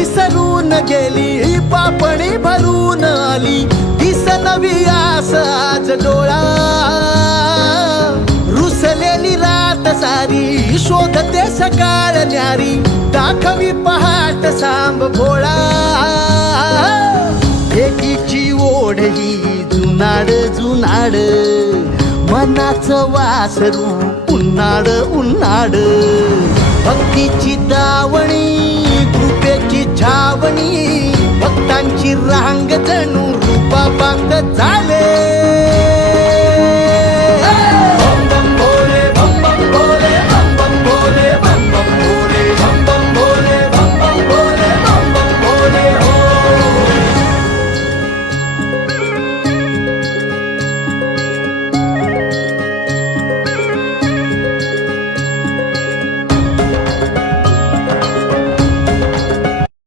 विसरून गेली पापणी भरून आली दिस नवी आस आज डोळा रुसलेली रात सारी शोधते सकाळ न्यारी दाखवी पहाट सांब भोळा एकीची ओढ ही जुनाड जुनाड मनाचं वासरू उन्हाड उन्हाड भक्तीची दावणी कृपेची छावणी भक्तांची रांग जणू रूपाबांग झाले